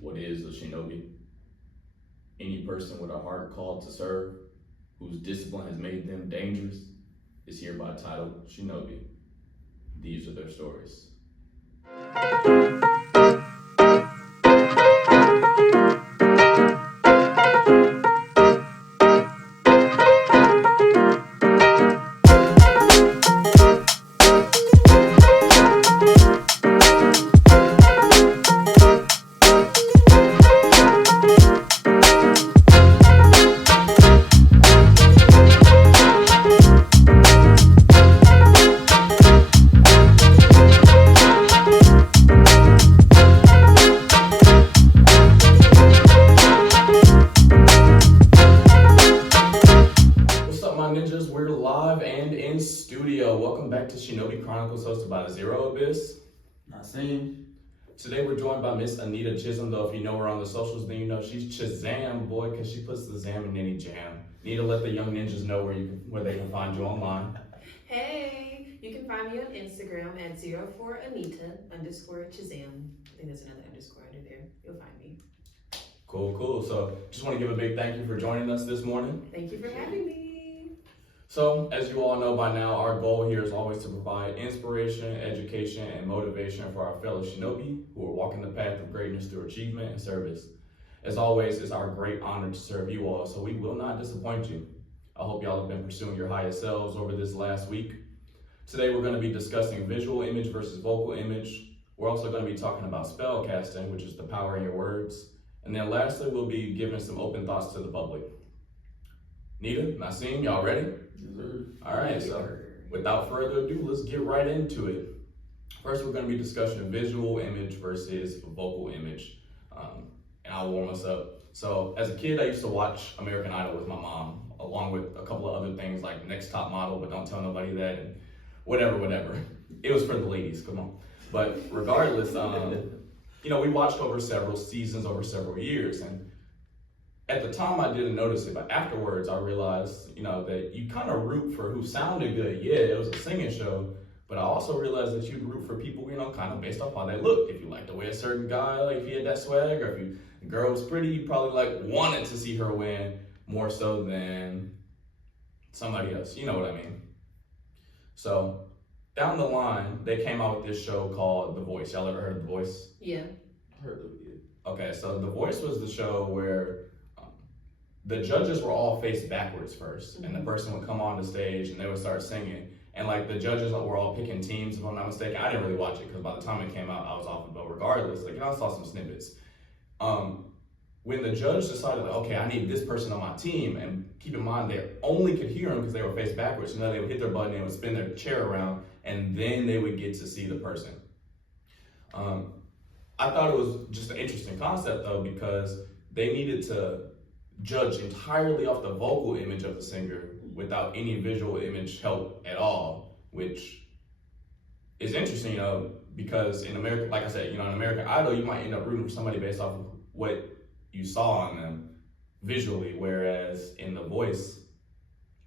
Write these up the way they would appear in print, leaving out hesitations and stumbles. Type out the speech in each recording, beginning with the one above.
What is a shinobi? Any person with a heart called to serve, whose discipline has made them dangerous, is hereby titled shinobi. These are their stories. Ninjas, we're live and in studio. Welcome back to Shinobi Chronicles, hosted by Zero Abyss. Not saying. Today we're joined by Miss Anita Chizam, though if you know her on the socials, then you know she's Chizam, boy, because she puts the Zam in any jam. Need to let the young ninjas know where they can find you online. Hey, you can find me on Instagram at 04Anita_Chizam. I think there's another underscore under there. You'll find me. Cool. So just want to give a big thank you for joining us this morning. Thank you for having me. So, as you all know by now, our goal here is always to provide inspiration, education, and motivation for our fellow shinobi who are walking the path of greatness through achievement and service. As always, it's our great honor to serve you all, so we will not disappoint you. I hope y'all have been pursuing your highest selves over this last week. Today, we're going to be discussing visual image versus vocal image. We're also going to be talking about spell casting, which is the power in your words. And then lastly, we'll be giving some open thoughts to the public. Nita, Nasim, y'all ready? All right, so without further ado, let's get right into it. First, we're going to be discussing visual image versus vocal image. And I'll warm us up. So as a kid, I used to watch American Idol with my mom, along with a couple of other things like Next Top Model, but don't tell nobody that, and whatever. It was for the ladies, come on. But regardless, we watched over several seasons, over several years, and at the time I didn't notice it, but afterwards I realized, that you kind of root for who sounded good. Yeah, it was a singing show, but I also realized that you root for people, kind of based off how they looked. If you liked the way a certain guy, like if he had that swag, or if the girl was pretty, you probably wanted to see her win more so than somebody else. You know what I mean? So down the line, they came out with this show called The Voice. Y'all ever heard of The Voice? Yeah. Heard of it. Okay, so The Voice was the show where the judges were all faced backwards first, and the person would come on the stage and they would start singing. And the judges were all picking teams, if I'm not mistaken. I didn't really watch it because by the time it came out, I was off. But regardless, I saw some snippets. When the judge decided, okay, I need this person on my team, and keep in mind they only could hear them because they were faced backwards. They would hit their button, they would spin their chair around, and then they would get to see the person. I thought it was just an interesting concept though, because they needed to judge entirely off the vocal image of the singer without any visual image help at all, which is interesting, because in America, like I said, in American Idol, you might end up rooting for somebody based off of what you saw on them visually, whereas in The Voice,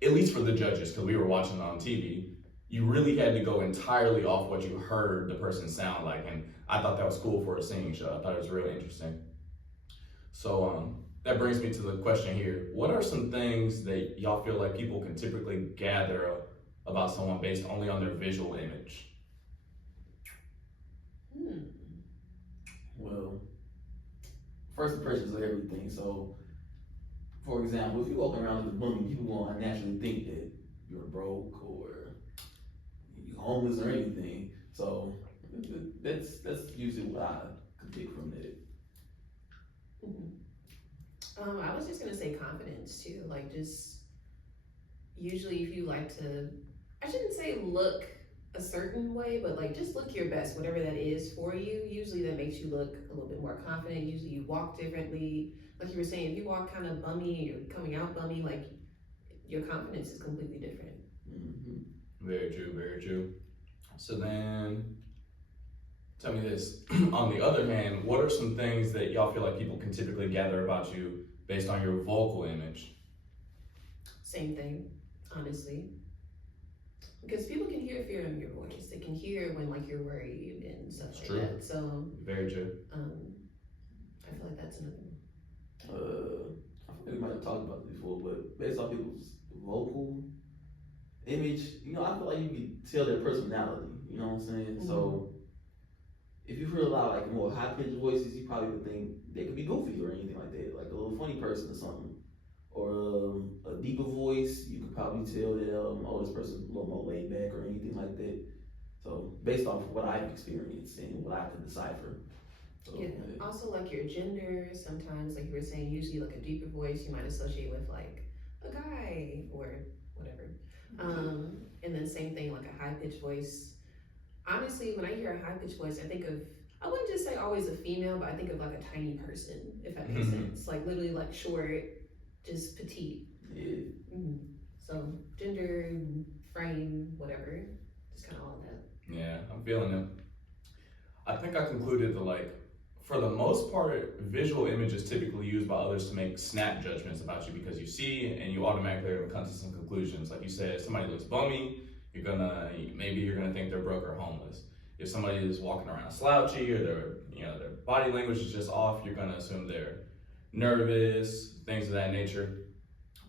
at least for the judges, because we were watching it on TV, you really had to go entirely off what you heard the person sound like, and I thought that was cool for a singing show. I thought it was really interesting. So, that brings me to the question here. What are some things that y'all feel like people can typically gather about someone based only on their visual image? Well, first impressions are everything. So, for example, if you walk around with a bummy, people won't naturally think that you're broke or you're homeless or anything. So, that's usually what I could take from that. I was just gonna say confidence too. Just usually if you like to, I shouldn't say look a certain way, but just look your best, whatever that is for you. Usually that makes you look a little bit more confident. Usually you walk differently. Like you were saying, if you walk kind of bummy, you're coming out bummy, your confidence is completely different. Mm-hmm. Very true. So then, tell me this. On the other hand, what are some things that y'all feel like people can typically gather about you based on your vocal image? Same thing, honestly. Because people can hear fear in your voice. They can hear when you're worried and stuff That's like true. that. So Very true. I feel That's another one. I think we might have talked about this before, but based on people's vocal image, I feel like you can tell their personality. You know what I'm saying? So if you hear a lot of like more high pitched voices, you probably would think they could be goofy or anything like that, like a little funny person or something. Or a deeper voice, you could probably tell that this person's a little more laid back or anything like that. So based off of what I've experienced and what I could decipher. So, yeah. Also, like your gender, sometimes, like you were saying, usually like a deeper voice you might associate with like a guy or whatever. And then same thing, like a high pitched voice. Honestly, when I hear a high pitched voice, I think of, I wouldn't just say always a female, but I think of like a tiny person, if that makes sense. Like literally like short, just petite. Yeah. So gender, frame, whatever, just kind of all that. Yeah, I'm feeling it. I think I concluded that, like, for the most part, visual image is typically used by others to make snap judgments about you because you see and you automatically are gonna come to some conclusions. Like you said, if somebody looks bummy, maybe you're gonna think they're broke or homeless. If somebody is walking around slouchy or their body language is just off, you're gonna assume they're nervous, things of that nature.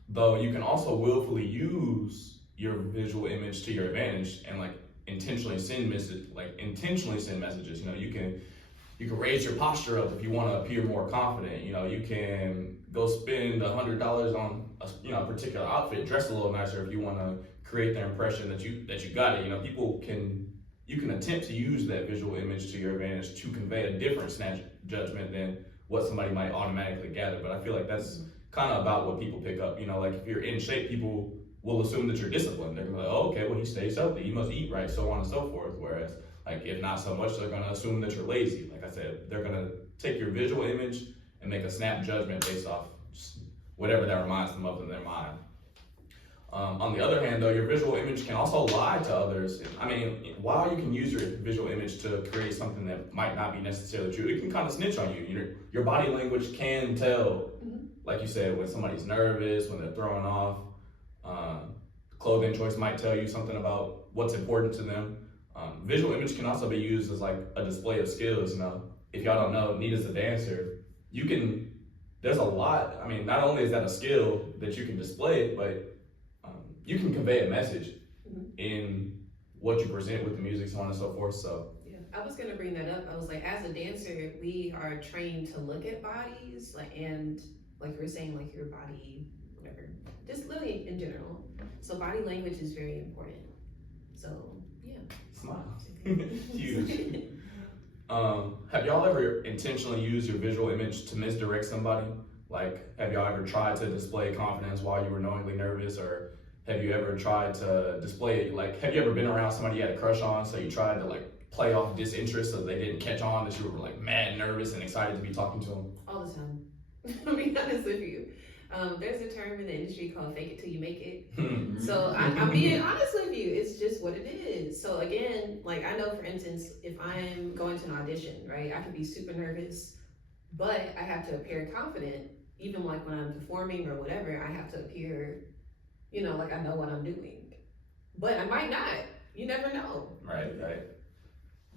Though you can also willfully use your visual image to your advantage and like intentionally send messages. You can raise your posture up if you want to appear more confident. You can go spend $100 on a particular outfit, dress a little nicer if you want to create the impression that you got it. You can attempt to use that visual image to your advantage to convey a different snap judgment than what somebody might automatically gather. But I feel like that's kind of about what people pick up. Like if you're in shape, people will assume that you're disciplined. They're gonna be like, oh, okay, well, he stays healthy, he must eat right, so on and so forth. Whereas, like, if not so much, they're gonna assume that you're lazy. Like I said, they're gonna take your visual image and make a snap judgment based off just whatever that reminds them of in their mind. On the other hand, though, your visual image can also lie to others. While you can use your visual image to create something that might not be necessarily true, it can kind of snitch on you. Your body language can tell, like you said, when somebody's nervous, when they're throwing off. Clothing choice might tell you something about what's important to them. Visual image can also be used as like a display of skills. If y'all don't know, Nita's a dancer. There's a lot. Not only is that a skill that you can display, but you can convey a message in what you present with the music, so on and so forth. So yeah, I was gonna bring that up. I was like, as a dancer, we are trained to look at bodies, and like you were saying, like your body, whatever, just literally in general. So body language is very important. So yeah. Smile. Huge. Have y'all ever intentionally used your visual image to misdirect somebody? Like, have y'all ever tried to display confidence while you were knowingly nervous, or have you ever tried to display, like, have you ever been around somebody you had a crush on, so you tried to like play off disinterest so they didn't catch on that you were like mad nervous and excited to be talking to them? All the time. To be honest with you. There's a term in the industry called fake it till you make it. So I'm being honest with you. It's just what it is. So again, like I know, for instance, if I'm going to an audition, right, I could be super nervous, but I have to appear confident. Even like when I'm performing or whatever, I have to appear, like I know what I'm doing. But I might not. You never know. Right.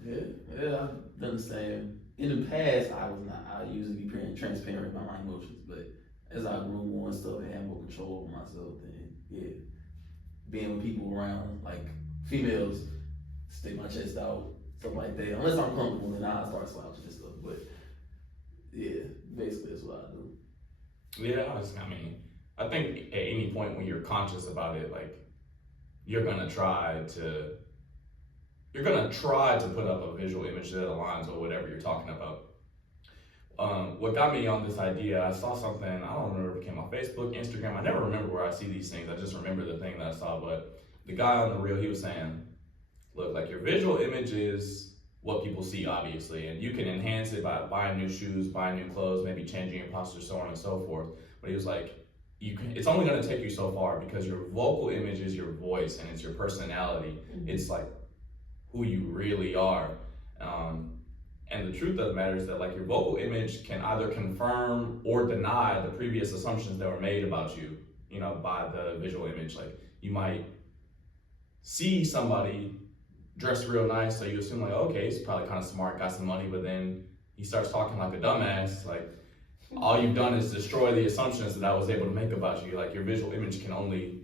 Yeah, I understand. In the past, I was not. I usually be pretty transparent about my emotions, but as I grew more and stuff and had more control over myself, then yeah, being with people around, like females, stick my chest out, stuff like that. Unless I'm comfortable, then I start slouching and stuff. But yeah, basically that's what I do. Yeah, I think at any point when you're conscious about it, like you're gonna try to put up a visual image that aligns with whatever you're talking about. What got me on this idea, I saw something, I don't remember if it came on Facebook, Instagram, I never remember where I see these things, I just remember the thing that I saw, but the guy on the reel, he was saying, look, like your visual image is what people see, obviously, and you can enhance it by buying new shoes, buying new clothes, maybe changing your posture, so on and so forth, but he was like, it's only gonna take you so far because your vocal image is your voice and it's your personality, it's like who you really are. And the truth of the matter is that like your vocal image can either confirm or deny the previous assumptions that were made about you, by the visual image. Like you might see somebody dressed real nice, so you assume like, okay, he's probably kind of smart, got some money, but then he starts talking like a dumbass, like all you've done is destroy the assumptions that I was able to make about you. Like your visual image can only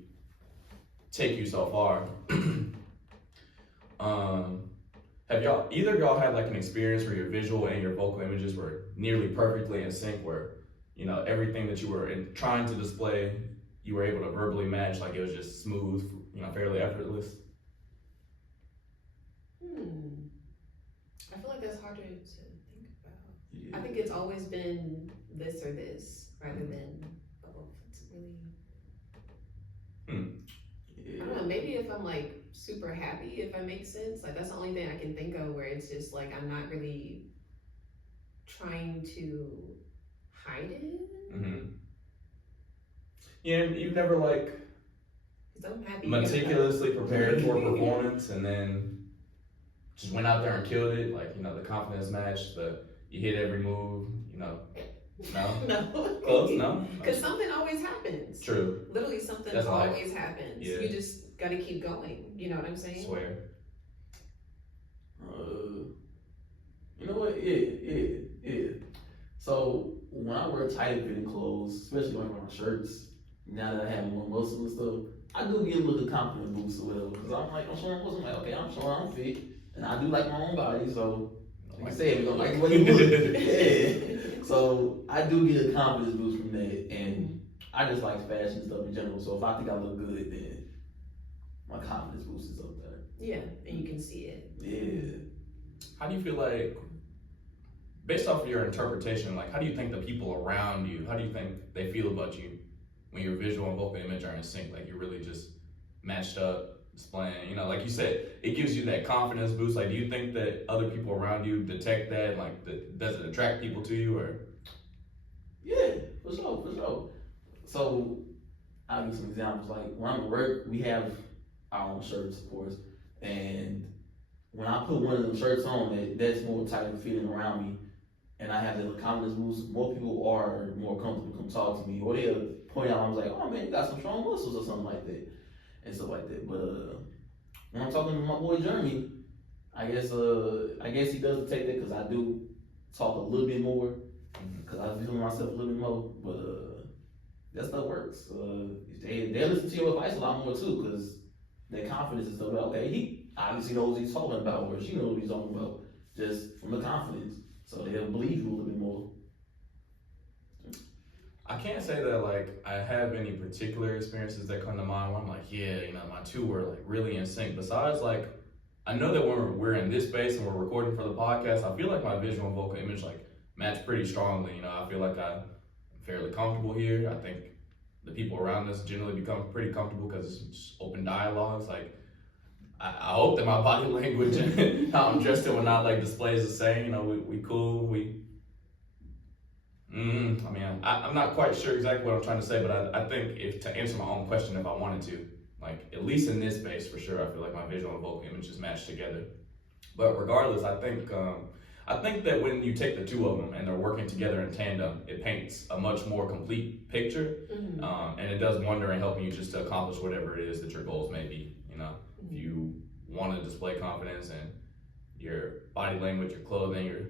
take you so far. Have either of y'all had like an experience where your visual and your vocal images were nearly perfectly in sync, where everything that you were trying to display, you were able to verbally match, like it was just smooth, fairly effortless? I feel like that's harder to think about. Yeah. I think it's always been this or this rather than both. It's really. Yeah. I don't know, maybe if I'm like super happy, if that makes sense. Like that's the only thing I can think of where it's just like I'm not really trying to hide it. Mm-hmm. Yeah, you've never like 'Cause I'm happy. meticulously prepared for a performance and then just went out there and killed it. Like, the confidence match, you hit every move, No? No. Close? No? Because something always happens. True. Literally something That's life. always happens. Yeah. You just gotta keep going. You know what I'm saying? Swear. You know what? Yeah. So when I wear tight fitting clothes, especially when I wear my shirts, now that I have more muscle and stuff, I do get a little confidence boost or whatever. Because I'm showing muscle. I'm like, okay, I'm showing I'm fit, and I do like my own body. So like I said, we're gonna like the way you look. Yeah. So I do get a confidence boost from that, and I just like fashion stuff in general. So if I think I look good, then my confidence boost is up there. Yeah, and you can see it. Yeah. How do you feel like, based off of your interpretation, like how do you think the people around you, how do you think they feel about you when your visual and vocal image are in sync? Like you're really just matched up, displaying, like you said, it gives you that confidence boost. Like, do you think that other people around you detect that? Like, does it attract people to you, or? Yeah, for sure. So I'll give some examples. Like when I'm at work, we have our own shirts, of course, and when I put one of them shirts on that's more tightly fitting around me, and I have that confidence boost, more people are more comfortable to come talk to me, or they'll point out, I was like, oh man, you got some strong muscles or something like that, and stuff like that. But when I'm talking to my boy Jeremy, I guess he does detect that because I do talk a little bit more, because I feel myself a little bit more. But that stuff works. They listen to your advice a lot more too, because their confidence is stuff. Like, okay, he obviously knows what he's talking about, or she knows what he's talking about, just from the confidence. So they'll believe you a little bit more. I can't say that like I have any particular experiences that come to mind where I'm like, yeah, my two were like really in sync. Besides, like, I know that when we're in this space and we're recording for the podcast, I feel like my visual and vocal image like match pretty strongly. I feel like I'm fairly comfortable here. I think the people around us generally become pretty comfortable because it's just open dialogues. Like, I hope that my body language and how I'm dressed and whatnot like displays the same. We cool. I'm not quite sure exactly what I'm trying to say, but I think if to answer my own question, if I wanted to, like at least in this space for sure, I feel like my visual and vocal images match together. But regardless, I think that when you take the two of them and they're working together in tandem, it paints a much more complete picture, and it does wonder in helping you just to accomplish whatever it is that your goals may be. If you want to display confidence and your body language, your clothing, your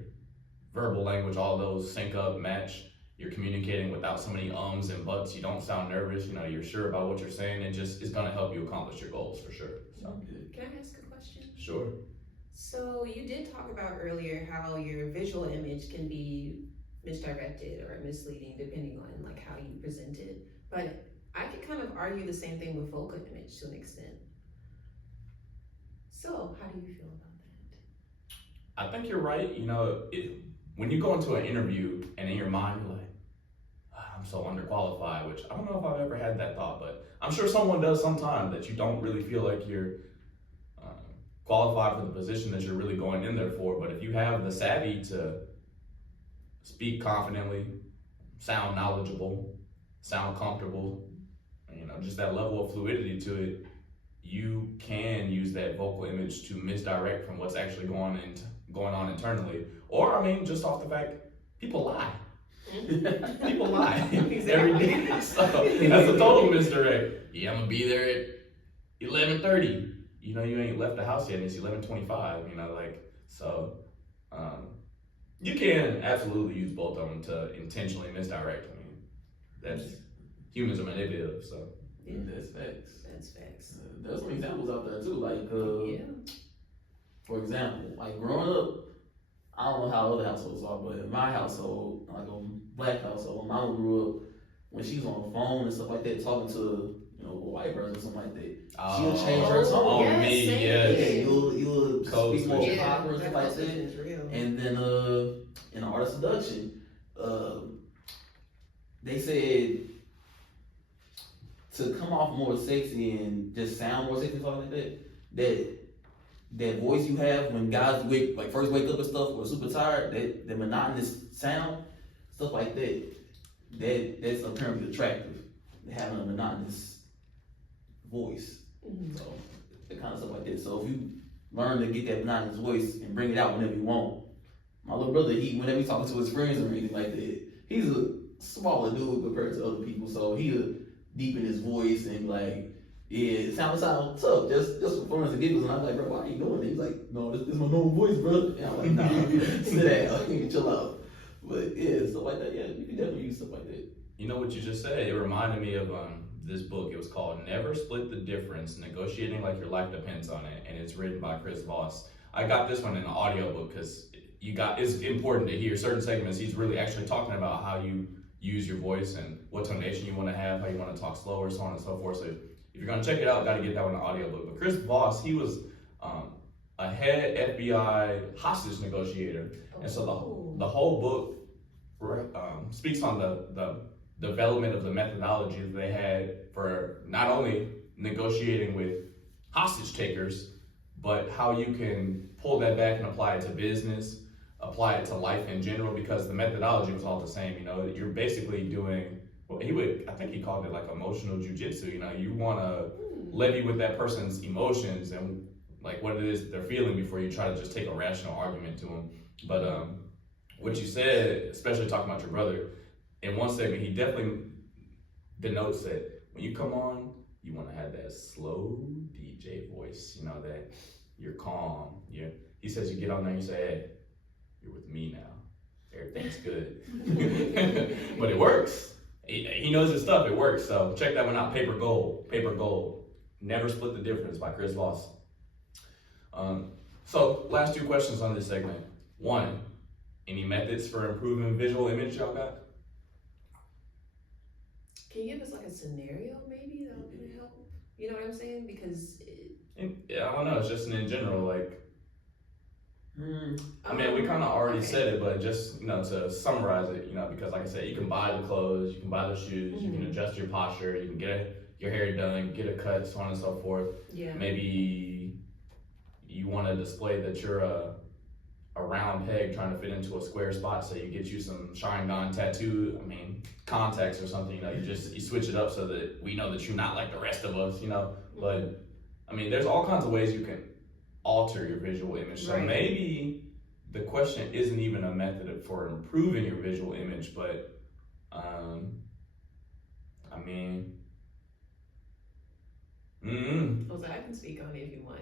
verbal language, all those sync up, match, you're communicating without so many ums and buts, you don't sound nervous, you're sure about what you're saying, it just is going to help you accomplish your goals for sure. So. Can I ask a question? Sure. So you did talk about earlier how your visual image can be misdirected or misleading depending on like how you present it, but I could kind of argue the same thing with vocal image to an extent. So how do you feel about that? I think you're right. When you go into an interview and in your mind you're like, I'm so underqualified, which I don't know if I've ever had that thought, but I'm sure someone does sometime, that you don't really feel like you're qualified for the position that you're really going in there for. But if you have the savvy to speak confidently, sound knowledgeable, sound comfortable, just that level of fluidity to it, you can use that vocal image to misdirect from what's actually going on internally. Or, just off the fact, people lie. People lie every day. So that's a total misdirect. Yeah, I'm gonna be there at 11:30. You ain't left the house yet, and it's 11:25. So You can absolutely use both of them to intentionally misdirect. I mean, that's humans are manipulative, so. Yeah. That's facts. That's facts. There's some examples out there too, like Yeah. for example, like growing up, I don't know how other households are, but in my household, like a black household, when mama grew up, when she's on the phone and stuff like that, talking to a white person or something like that, she'll change her tone. Oh, yes, me, same yes. here. You'll Code speak more switching. proper and stuff like switching that. is real. And then in the art of seduction, they said to come off more sexy and just sound more sexy and stuff like that, that voice you have when guys first wake up and stuff or super tired, that monotonous sound, stuff like that's apparently attractive. Having a monotonous voice. Mhm. So that kind of stuff like that. So if you learn to get that monotonous voice and bring it out whenever you want. My little brother, whenever he's talking to his friends or anything like that, he's a smaller dude compared to other people, so he'll deepen his voice and be like, yeah, it sounds tough, just for fun and giggles. And I'm like, bro, why are you doing it? He's like, no, this is my normal voice, brother. And I'm like, nah, sit down, you can chill out. But yeah, stuff like that, yeah, you can definitely use stuff like that. You know what you just said? It reminded me of this book. It was called Never Split the Difference, Negotiating Like Your Life Depends on It, and it's written by Chris Voss. I got this one in an audiobook because it's important to hear certain segments. He's really actually talking about how you use your voice and what tonation you want to have, how you want to talk slower, so on and so forth. So if you're going to check it out, got to get that one in the audiobook. But Chris Voss, he was a head FBI hostage negotiator. And so the whole book speaks on the development of the methodology that they had for not only negotiating with hostage takers, but how you can pull that back and apply it to business, apply it to life in general, because the methodology was all the same. You're basically doing, I think he called it like emotional jujitsu. You want to levy with that person's emotions and like what it is they're feeling before you try to just take a rational argument to them. But what you said, especially talking about your brother, in one segment, he definitely denotes that when you come on, you want to have that slow DJ voice, that you're calm. He says you get on there and you say, hey, you're with me now. Everything's good. But it works. He knows his stuff, it works. So check that one out, Paper Gold. Never Split the Difference by Chris Voss. So last two questions on this segment. One, any methods for improving visual image y'all got? Can you give us like a scenario maybe that would help? You know what I'm saying? Because I don't know. It's just in general, like. I mean, we kind of already said it, but just to summarize it, because like I said, you can buy the clothes, you can buy the shoes, you can adjust your posture, you can get your hair done, get a cut, so on and so forth. Yeah. Maybe you want to display that you're a round peg trying to fit into a square spot, so you get you some Sharingan tattoo, contacts or something. You switch it up so that we know that you're not like the rest of us. But there's all kinds of ways you can alter your visual image. So maybe the question isn't even a method for improving your visual image, but So I can speak on it if you want.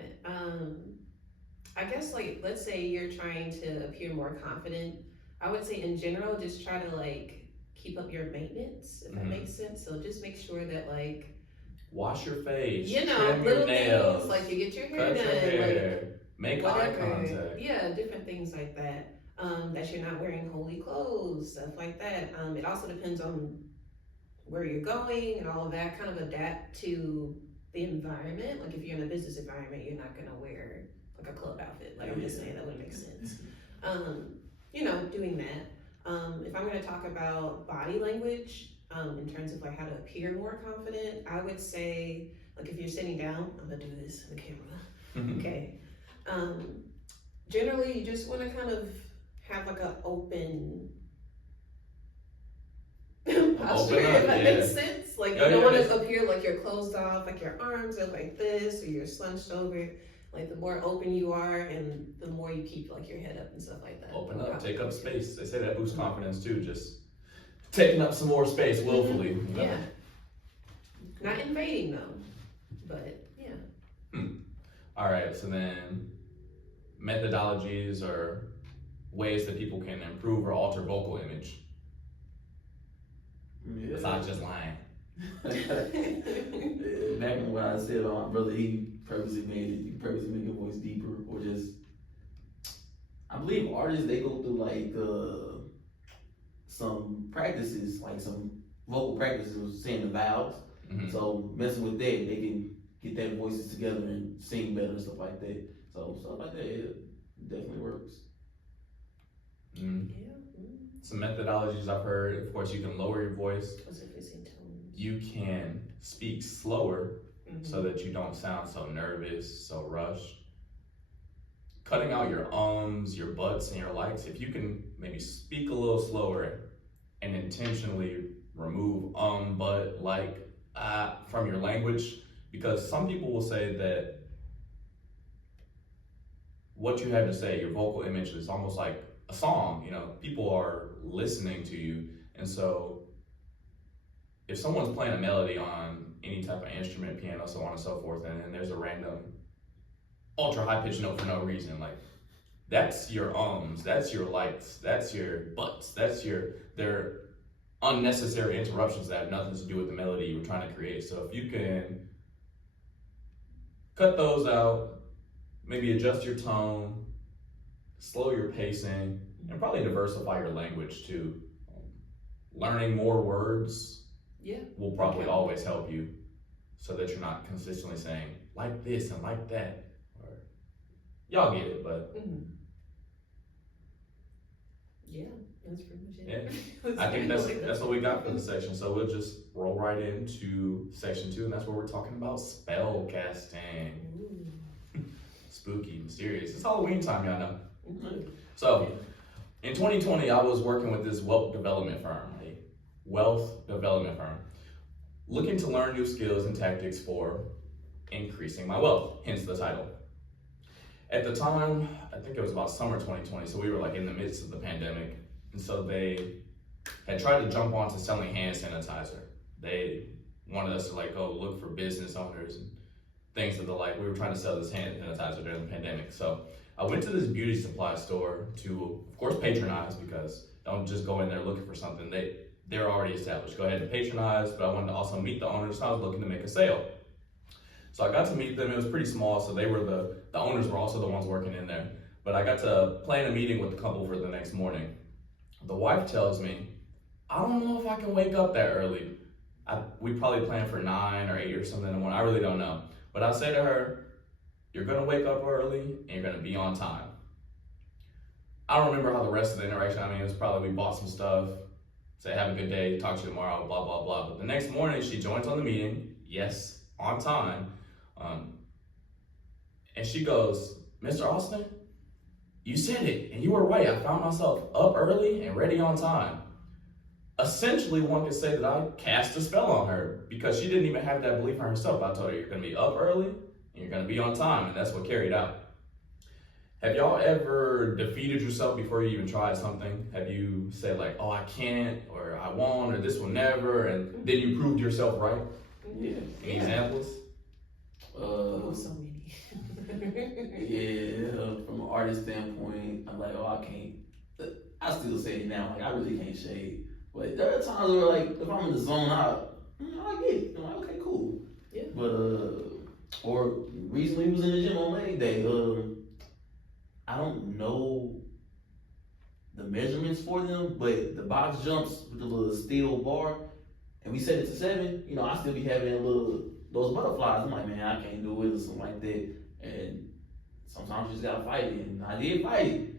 I guess let's say you're trying to appear more confident. I would say in general, just try to keep up your maintenance, if that makes sense. So just make sure that wash your face, trim your little nails, things, you get your hair cut done, your hair, make eye contact. Yeah, different things like that. That you're not wearing holy clothes, stuff like that. It also depends on where you're going and all of that. Kind of adapt to the environment. If you're in a business environment, you're not gonna wear a club outfit. I'm just saying that wouldn't make sense. Doing that. If I'm gonna talk about body language, in terms of how to appear more confident, I would say if you're sitting down, I'm gonna do this in the camera. Okay. Generally, you just want to kind of have an open posture, if that makes sense. You don't want to appear like you're closed off, your arms are like this, or you're slunched over. The more open you are, and the more you keep your head up and stuff like that. Open up, take up space. They say that boosts confidence too. Just taking up some more space willfully. Yeah. Not invading them, but yeah. All right. So then, methodologies or ways that people can improve or alter vocal image Yeah. besides just lying. Back in what I said about my brother, he purposely make your voice deeper, or just, I believe artists, they go through like some practices, like some vocal practices, saying the vowels. Mhm. So messing with that, they can get their voices together and sing better and stuff like that. So stuff like that, it definitely works. Mm. Yeah. Some methodologies I've heard, of course, you can lower your voice. What's if it's in tones? You can speak slower Mhm. so that you don't sound so nervous, so rushed. Cutting out your ums, your buts, and your likes. If you can maybe speak a little slower and intentionally remove but, like, from your language, because some people will say that what you have to say, your vocal image, is almost like a song. You know, people are listening to you, and so if someone's playing a melody on any type of instrument, piano, so on and so forth, and then there's a random ultra high pitched note for no reason, like, that's your ums, that's your likes, that's your buts, they're unnecessary interruptions that have nothing to do with the melody you were trying to create. So if you can cut those out, maybe adjust your tone, slow your pacing, and probably diversify your language too. Learning more words will probably always help you, so that you're not consistently saying like this and like that. Or y'all get it, but Yeah, that's pretty much it. yeah. I think that's what we got for this section. So we'll just roll right into section 2, and that's where we're talking about spell casting. Ooh. Spooky, mysterious. It's Halloween time, y'all know. So in 2020, I was working with this wealth development firm, looking to learn new skills and tactics for increasing my wealth, hence the title. At the time, I think it was about summer 2020, so we were like in the midst of the pandemic, and so they had tried to jump onto selling hand sanitizer. They wanted us to like go look for business owners and things of the like. We were trying to sell this hand sanitizer during the pandemic. So I went to this beauty supply store to, of course, patronize, because don't just go in there looking for something. They're already established. Go ahead and patronize, but I wanted to also meet the owners, so I was looking to make a sale. So I got to meet them. It was pretty small, so they were the owners were also the ones working in there. But I got to plan a meeting with the couple for the next morning. The wife tells me, I don't know if I can wake up that early. We probably planned for 9 or 8 or something in the morning. I really don't know. But I say to her, you're gonna wake up early and you're gonna be on time. I don't remember how the rest of the interaction, I mean, it was probably we bought some stuff, said have a good day, talk to you tomorrow, blah, blah, blah. But the next morning she joins on the meeting, yes, on time. And she goes, Mr. Austin, you said it, and you were right. I found myself up early and ready on time. Essentially, one could say that I cast a spell on her, because she didn't even have that belief in herself. I told her, you're gonna be up early, and you're gonna be on time, and that's what carried out. Have y'all ever defeated yourself before you even tried something? Have you said like, oh, I can't, or I won't, or this will never, and then you proved yourself right? Yeah. Any examples? Oh, so many. Yeah, from an artist standpoint, I'm like, oh, I can't. I still say it now, like, I really can't shade. But there are times where, like, if I'm in the zone, I get it. I'm like, okay, cool. Yeah. But, or recently was in the gym on leg day. I don't know the measurements for them, but the box jumps with the little steel bar, and we set it to 7, you know, I still be having those butterflies. I'm like, man, I can't do it, or something like that. And sometimes you just gotta fight it, and I did fight it.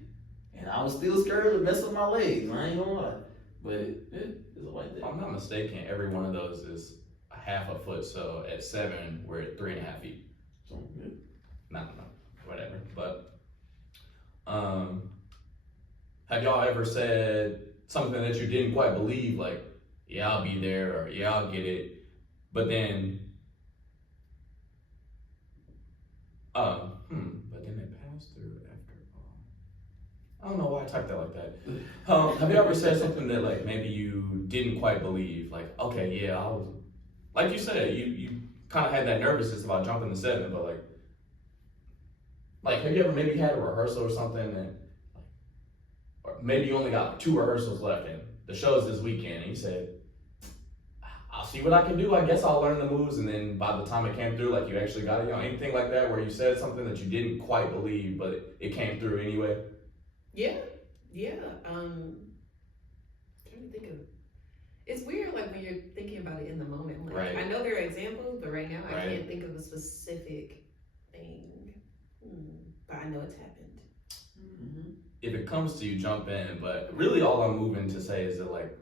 And I was still scared to mess with my legs, I ain't gonna lie. But it's like that. If I'm not mistaken, every one of those is a half a foot, so at 7, we're at 3.5 feet. So, yeah. No, whatever. But have y'all ever said something that you didn't quite believe, like, yeah, I'll be there, or yeah, I'll get it, but then but then it passed through after all. I don't know why I typed that like that. Have you ever said something that like maybe you didn't quite believe, like, okay, yeah, I was, like you said, you kind of had that nervousness about jumping to 7, but like have you ever maybe had a rehearsal or something and or maybe you only got like 2 rehearsals left and the show's this weekend, and you said, I'll see what I can do. I guess I'll learn the moves, and then by the time it came through, like you actually got it. Anything like that where you said something that you didn't quite believe, but it came through anyway. Yeah. Trying to think of. It's weird, like when you're thinking about it in the moment. Like Right. I know there are examples, but right now I Right. can't think of a specific thing. But I know it's happened. Mm-hmm. If it comes to you, jump in. But really, all I'm moving to say is that, like,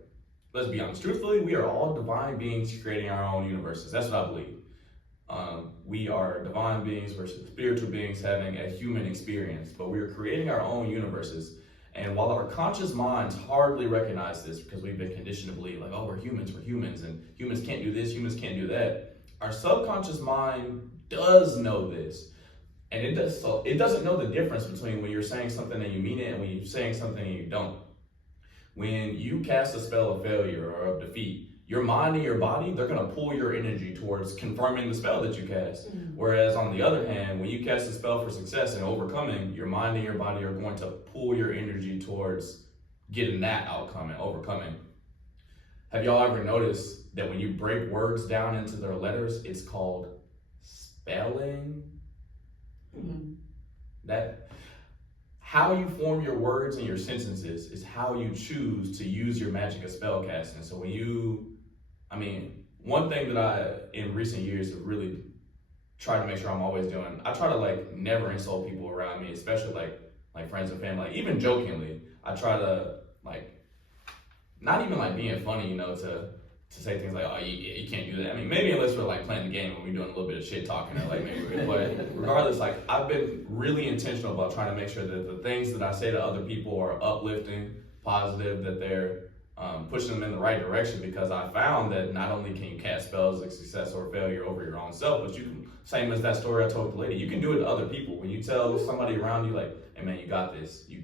let's be honest. Truthfully, we are all divine beings creating our own universes. That's what I believe. We are divine beings versus spiritual beings having a human experience, but we are creating our own universes. And while our conscious minds hardly recognize this because we've been conditioned to believe, like, oh, we're humans, and humans can't do this, humans can't do that. Our subconscious mind does know this. And it doesn't know the difference between when you're saying something and you mean it and when you're saying something and you don't. When you cast a spell of failure or of defeat, your mind and your body, they're going to pull your energy towards confirming the spell that you cast. Whereas on the other hand, when you cast a spell for success and overcoming, your mind and your body are going to pull your energy towards getting that outcome and overcoming. Have y'all ever noticed that when you break words down into their letters, it's called spelling? That how you form your words and your sentences is how you choose to use your magic of spellcasting. So one thing that I, in recent years, have really tried to make sure I'm always doing, I try to like never insult people around me, especially like friends and family. Like, even jokingly, I try to like, not even like being funny, to say things like, oh, you can't do that. I mean, maybe unless we're like playing the game and we're doing a little bit of shit talking, or like maybe, but regardless, like I've been really intentional about trying to make sure that the things that I say to other people are uplifting, positive, that they're pushing them in the right direction, because I found that not only can you cast spells of success or failure over your own self, but you can, same as that story I told the lady, you can do it to other people. When you tell somebody around you, like, hey man, you got this, you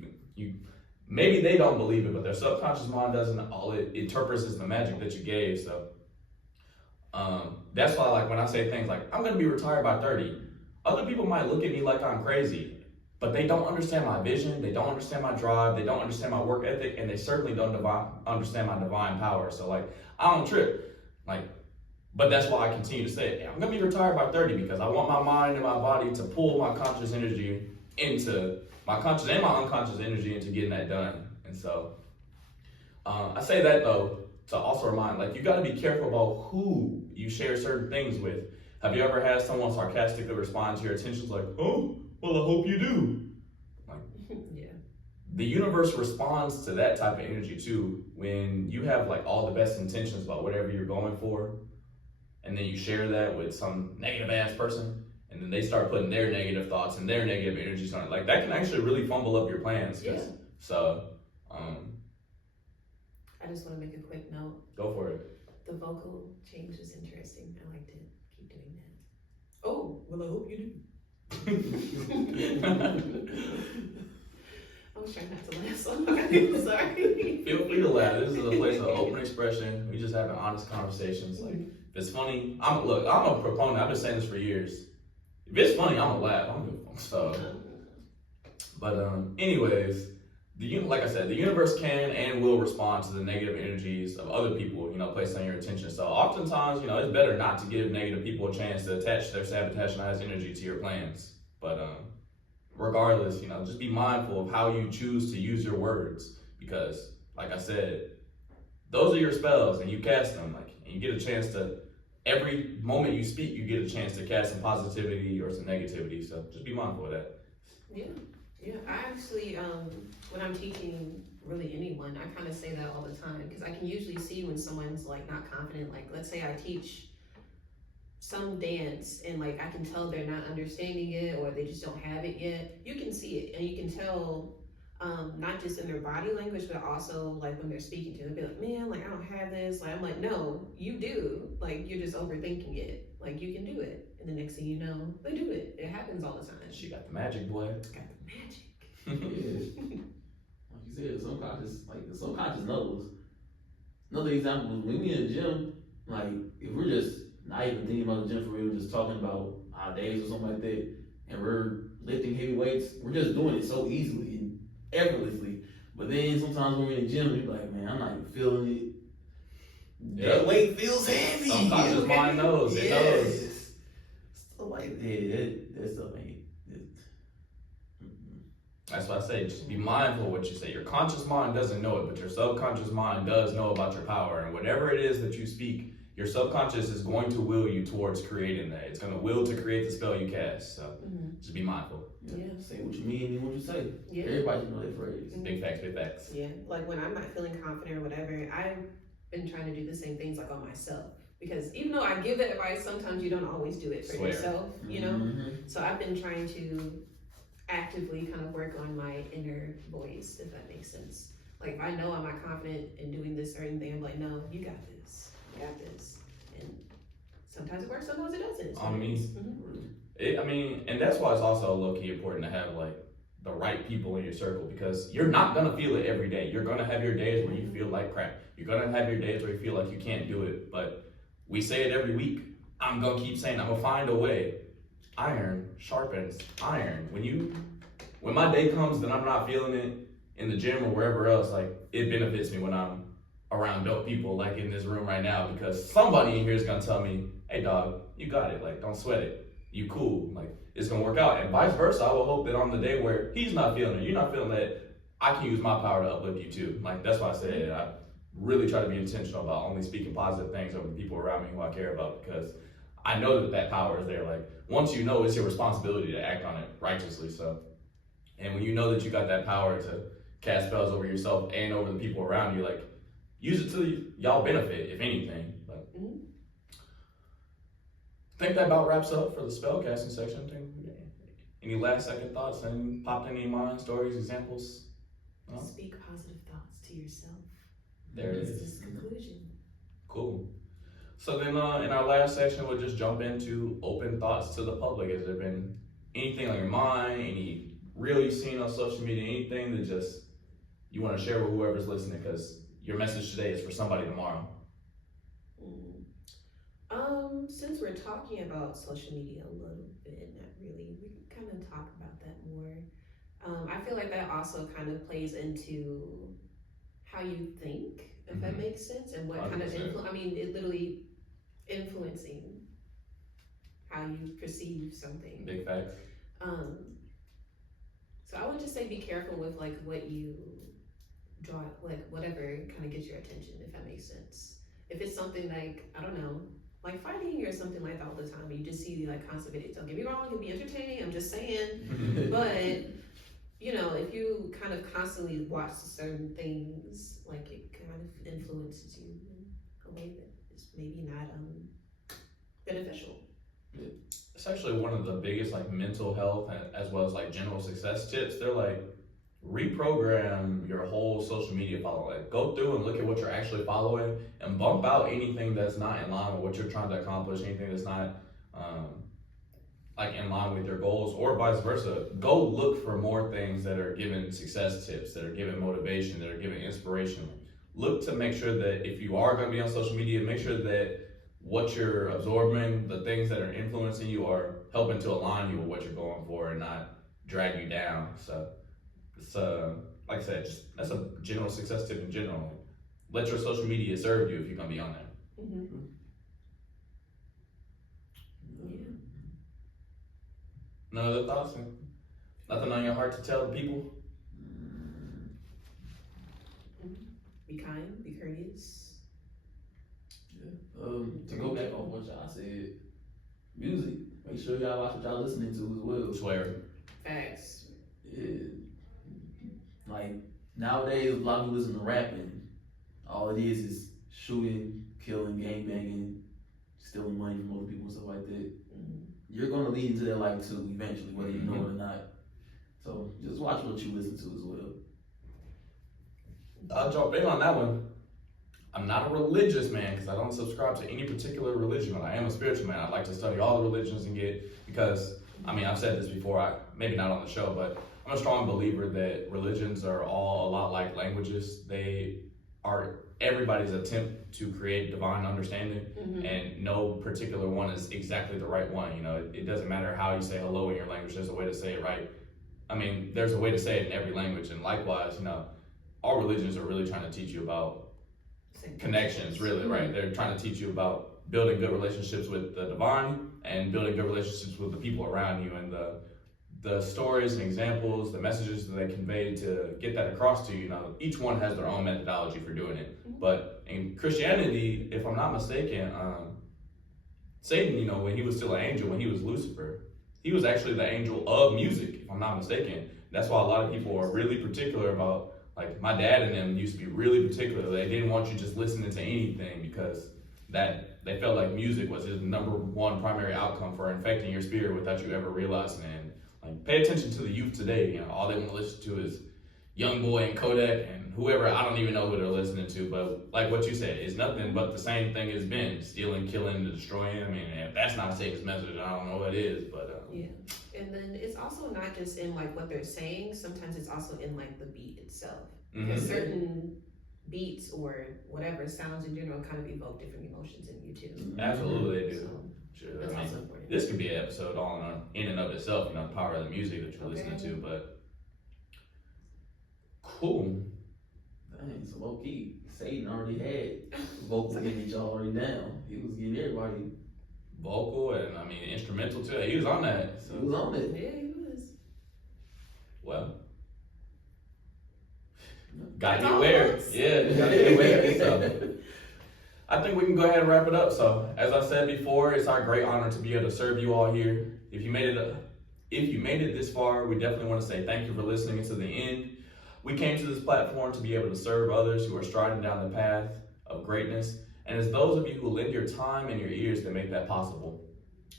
maybe they don't believe it, but their subconscious mind doesn't. All it interprets as the magic that you gave. So that's why, like, when I say things like, I'm going to be retired by 30, other people might look at me like I'm crazy, but they don't understand my vision, they don't understand my drive, they don't understand my work ethic, and they certainly don't understand my divine power. So, like, I don't trip. Like, but that's why I continue to say it. I'm going to be retired by 30 because I want my mind and my body to pull my conscious energy into my conscious and my unconscious energy into getting that done. And so I say that though to also remind, like, you got to be careful about who you share certain things with. Have you ever had someone sarcastically respond to your attentions like, oh, well, I hope you do? Like, Yeah. The universe responds to that type of energy too. When you have like all the best intentions about whatever you're going for, and then you share that with some negative ass person, and then they start putting their negative thoughts and their negative energies on it. Like, that can actually really fumble up your plans. Yeah. So, I just want to make a quick note. go for it. The vocal change was interesting. I liked it. Keep doing that. Oh, well, I hope you do. I was trying not to laugh so hard. Sorry. Feel free to laugh. This is a place of open expression. We just having honest conversations. Like, if it's funny, I'm a proponent. I've been saying this for years. If it's funny, I'm gonna laugh. I'm gonna so. But anyways, like I said, the universe can and will respond to the negative energies of other people, placed on your attention. So oftentimes, it's better not to give negative people a chance to attach their sabotageized energy to your plans. But regardless, just be mindful of how you choose to use your words, because, like I said, those are your spells, and you cast them, and you get a chance to. Every moment you speak, you get a chance to cast some positivity or some negativity. So just be mindful of that. Yeah. I actually, when I'm teaching really anyone, I kind of say that all the time, because I can usually see when someone's like not confident. Like, let's say I teach some dance and like I can tell they're not understanding it or they just don't have it yet. You can see it, and you can tell not just in their body language, but also like when they're speaking to them. They'll be like, man, like I don't have this. Like, I'm like, no, you do. Like, you're just overthinking it. Like, you can do it. And the next thing you know, they do it. It happens all the time. She got the magic, boy. Got the magic. Yeah. Like you said, the subconscious knows. Another example is when we in the gym, like, if we're just not even thinking about the gym for real, just talking about our days or something like that, and we're lifting heavy weights, we're just doing it so easily and effortlessly. But then sometimes when we're in the gym, you're like, man, I'm not even feeling it. Yeah. That weight feels heavy. Subconscious mind knows. It knows. So like, hey, that stuff ain't. That's why I say just be mindful of what you say. Your conscious mind doesn't know it, but your subconscious mind does know about your power. And whatever it is that you speak, your subconscious is going to will you towards creating that. It's going to will to create the spell you cast. So just be mindful. Yeah. Say what you mean and what you say. Yeah. Everybody know that phrase. Big facts, big facts. Yeah, like when I'm not feeling confident or whatever, I've been trying to do the same things like on myself. Because even though I give that advice, sometimes you don't always do it for yourself, you know? So I've been trying to actively kind of work on my inner voice, if that makes sense. Like if I know I'm not confident in doing this certain thing, I'm like, no, you got this. You got this. And sometimes it works, sometimes it doesn't. I mean, and that's why it's also low-key important to have like the right people in your circle, because you're not gonna feel it every day. You're gonna have your days where you feel like crap. You're gonna have your days where you feel like you can't do it, but we say it every week. I'm gonna keep saying, I'm gonna find a way. Iron sharpens iron. When my day comes that I'm not feeling it in the gym or wherever else, like it benefits me when I'm around dope people like in this room right now, because somebody in here is gonna tell me, hey dog, you got it, like don't sweat it. You cool, like it's gonna work out. And vice versa, I will hope that on the day where he's not feeling it, you're not feeling it, I can use my power to uplift you too. Like that's why I said I really try to be intentional about only speaking positive things over the people around me who I care about, because I know that power is there. Like once you know, it's your responsibility to act on it righteously. So, and when you know that you got that power to cast spells over yourself and over the people around you, like use it to y'all benefit, if anything. But I think that about wraps up for the spell casting section. Any last second thoughts? And popped in any mind, stories, examples? No? Speak positive thoughts to yourself. There it is. This conclusion. Cool. So then in our last section, we'll just jump into open thoughts to the public. Has there been anything on your mind, any reel you've seen on social media, anything that just you want to share with whoever's listening? Because your message today is for somebody tomorrow. Since we're talking about social media a little bit, not really, we can kind of talk about that more. I feel like that also kind of plays into how you think, if that makes sense, and what 100%. Kind of it literally influencing how you perceive something. Big facts. So I would just say be careful with like what you draw, like whatever kind of gets your attention, if that makes sense. If it's something like, I don't know, like fighting or something like that all the time, you just see like constant videos. Don't get me wrong, it'll be entertaining, I'm just saying. But you know, if you kind of constantly watch certain things, like it kind of influences you in a way that is maybe not beneficial. It's actually one of the biggest like mental health as well as like general success tips. They're like, reprogram your whole social media following. Like go through and look at what you're actually following and bump out anything that's not in line with what you're trying to accomplish, anything that's not like in line with your goals, or vice versa. Go look for more things that are giving success tips, that are giving motivation, that are giving inspiration. Look to make sure that if you are going to be on social media, make sure that what you're absorbing, the things that are influencing you, are helping to align you with what you're going for and not drag you down. So it's like I said, that's a general success tip in general. Let your social media serve you if you're gonna be on there. Yeah. No other thoughts? Nothing on your heart to tell the people? Be kind, be courteous. Yeah. To go back on what y'all said, music. Make sure y'all watch what y'all listening to as well. Swear. Facts. Yeah. Like nowadays, a lot of people listen to rapping. All it is shooting, killing, gang banging, stealing money from other people and stuff like that. You're gonna lead into that life too, eventually, whether you know it or not. So just watch what you listen to as well. I'll jump in on that one. I'm not a religious man because I don't subscribe to any particular religion, but I am a spiritual man. I like to study all the religions because I've said this before, maybe not on the show, but I'm a strong believer that religions are all a lot like languages. They are everybody's attempt to create divine understanding, and no particular one is exactly the right one. You know, it doesn't matter how you say hello in your language, there's a way to say it right. There's a way to say it in every language, and likewise, all religions are really trying to teach you about connections, really, right? They're trying to teach you about building good relationships with the divine and building good relationships with the people around you, and the stories and examples, the messages that they convey to get that across to you. Now, each one has their own methodology for doing it. But in Christianity, if I'm not mistaken, Satan, you know, when he was still an angel, when he was Lucifer, he was actually the angel of music, if I'm not mistaken. That's why a lot of people are really particular about, like my dad and them used to be really particular. They didn't want you just listening to anything because that they felt like music was his number one primary outcome for infecting your spirit without you ever realizing it. Like, pay attention to the youth today. You know, all they want to listen to is Young Boy and Kodak and whoever. I don't even know who they're listening to, but like what you said, it's nothing but the same thing it's been: stealing, killing, destroying. I mean, if that's not Satan's message, I don't know what is. But yeah, and then it's also not just in like what they're saying. Sometimes it's also in like the beat itself. Because certain beats or whatever sounds in general kind of evoke different emotions in you too. Absolutely, they do. So, sure. that's I mean, also important. this could be an episode all in and of itself, you know, the power of the music that you're listening to, but cool. Dang, so low key, Satan already had vocal image already down. He was getting everybody. Vocal and I mean instrumental too. He was on that. So he was on it. Yeah, he was. Well, gotta That's get all aware. it was. Yeah, gotta get aware. So I think we can go ahead and wrap it up. So as I said before, it's our great honor to be able to serve you all here. If you made it this far, we definitely want to say thank you for listening to the end. We came to this platform to be able to serve others who are striding down the path of greatness. And it's those of you who lend your time and your ears that make that possible.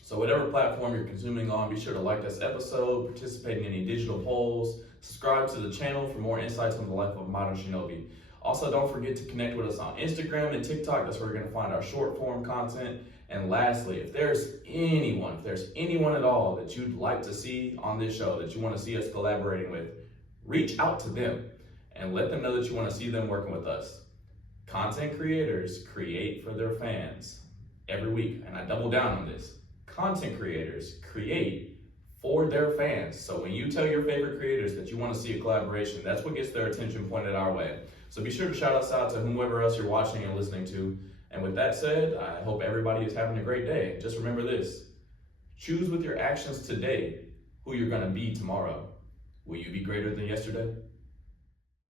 So whatever platform you're consuming on, be sure to like this episode, participate in any digital polls, subscribe to the channel for more insights on the life of a modern shinobi. Also, don't forget to connect with us on Instagram and TikTok. That's where you're going to find our short form content. And lastly, if there's anyone at all that you'd like to see on this show, that you want to see us collaborating with, reach out to them and let them know that you want to see them working with us. Content creators create for their fans every week, and I double down on this. Content creators create for their fans. So when you tell your favorite creators that you want to see a collaboration, that's what gets their attention pointed our way. So be sure to shout us out to whomever else you're watching and listening to. And with that said, I hope everybody is having a great day. Just remember this: choose with your actions today who you're going to be tomorrow. Will you be greater than yesterday?